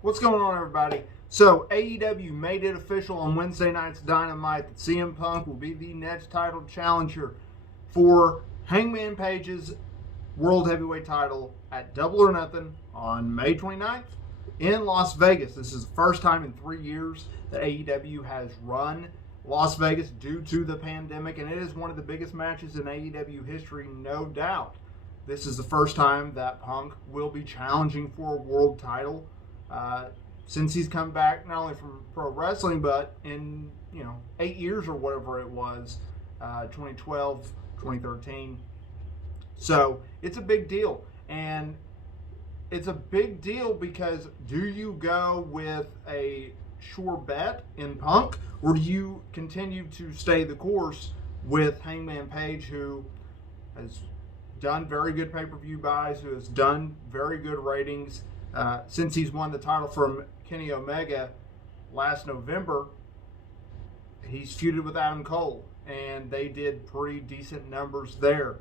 What's going on, everybody? So AEW made it official on Wednesday night's Dynamite that CM Punk will be the next title challenger for Hangman Page's World Heavyweight title at Double or Nothing on May 29th in Las Vegas. This is the first time in 3 years that AEW has run Las Vegas due to the pandemic, and it is one of the biggest matches in AEW history, no doubt. This is the first time that Punk will be challenging for a world title since he's come back, not only from pro wrestling, but in 8 years or whatever it was, 2012, 2013. So it's a big deal, and it's a big deal because do you go with a sure bet in Punk, or do you continue to stay the course with Hangman Page, who has done very good pay-per-view buys, who has done very good ratings since he's won the title from Kenny Omega last November? He's feuded with Adam Cole, and they did pretty decent numbers there.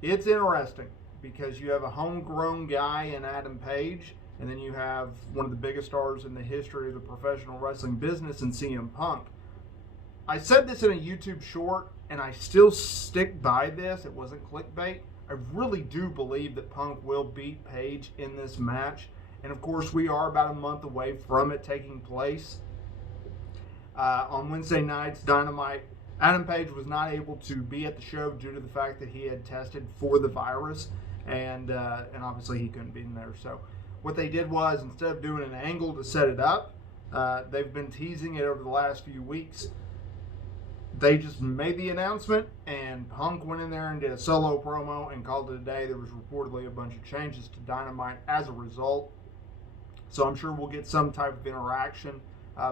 It's interesting because you have a homegrown guy in Adam Page, and then you have one of the biggest stars in the history of the professional wrestling business in CM Punk. I said this in a YouTube short, and I still stick by this. It wasn't clickbait. I really do believe that Punk will beat Page in this match. And of course, we are about a month away from it taking place. On Wednesday night's Dynamite, Adam Page was not able to be at the show due to the fact that he had tested for the virus, and obviously he couldn't be in there. So what they did was, instead of doing an angle to set it up, they've been teasing it over the last few weeks. They just made the announcement, and Punk went in there and did a solo promo and called it a day. There was reportedly a bunch of changes to Dynamite as a result. So I'm sure we'll get some type of interaction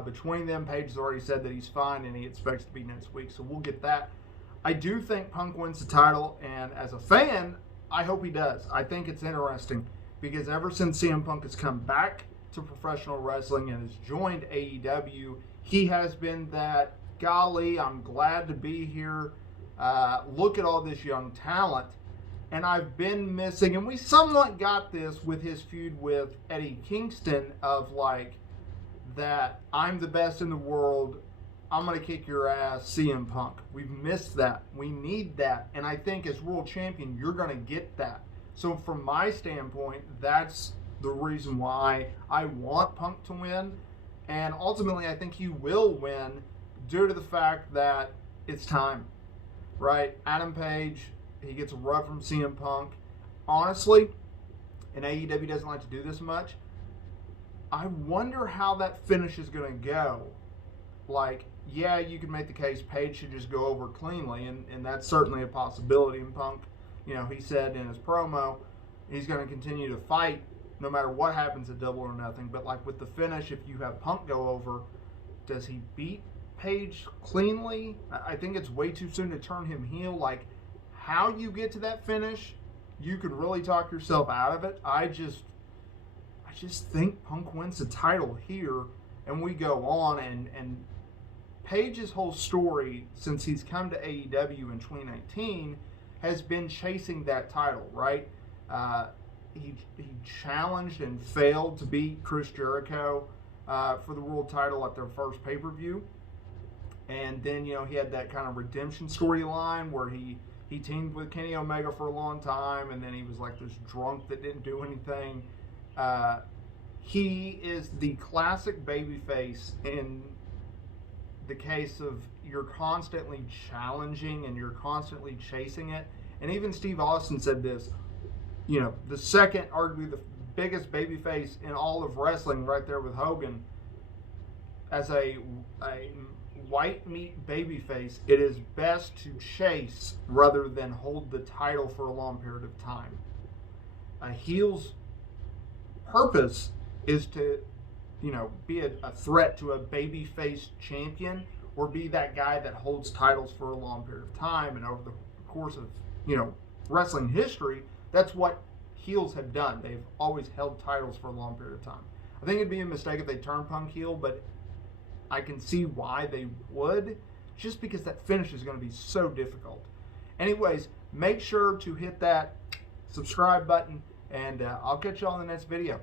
between them. Page has already said that he's fine, and he expects to be next week. So we'll get that. I do think Punk wins the title, and as a fan, I hope he does. I think it's interesting because ever since CM Punk has come back to professional wrestling and has joined AEW, he has been that, golly, I'm glad to be here. Look at all this young talent. And I've been missing, and we somewhat got this with his feud with Eddie Kingston, of like, that I'm the best in the world, I'm going to kick your ass, CM Punk. We've missed that. We need that. And I think as world champion, you're going to get that. So from my standpoint, that's the reason why I want Punk to win. And ultimately, I think he will win due to the fact that it's time, right? Adam Page, he gets a rub from CM Punk. Honestly, and AEW doesn't like to do this much, I wonder how that finish is going to go. Like, yeah, you can make the case Page should just go over cleanly, and that's certainly a possibility. And Punk, he said in his promo, he's going to continue to fight no matter what happens at Double or Nothing. But like with the finish, if you have Punk go over, does he beat Page cleanly? I think it's way too soon to turn him heel. Like, how you get to that finish, you could really talk yourself out of it. I just think Punk wins the title here, and we go on. And Page's whole story since he's come to AEW in 2019 has been chasing that title, right? He challenged and failed to beat Chris Jericho for the world title at their first pay-per-view. And then, he had that kind of redemption storyline where he teamed with Kenny Omega for a long time, and then he was like this drunk that didn't do anything. He is the classic babyface in the case of you're constantly challenging and you're constantly chasing it. And even Steve Austin said this, the second, arguably the biggest babyface in all of wrestling, right there with Hogan, as a white meat babyface, it is best to chase rather than hold the title for a long period of time. A heel's purpose is to, be a threat to a babyface champion, or be that guy that holds titles for a long period of time. And over the course of, wrestling history, that's what heels have done. They've always held titles for a long period of time. I think it'd be a mistake if they turn Punk heel, but I can see why they would, just because that finish is going to be so difficult. Anyways, make sure to hit that subscribe button, and I'll catch you all in the next video.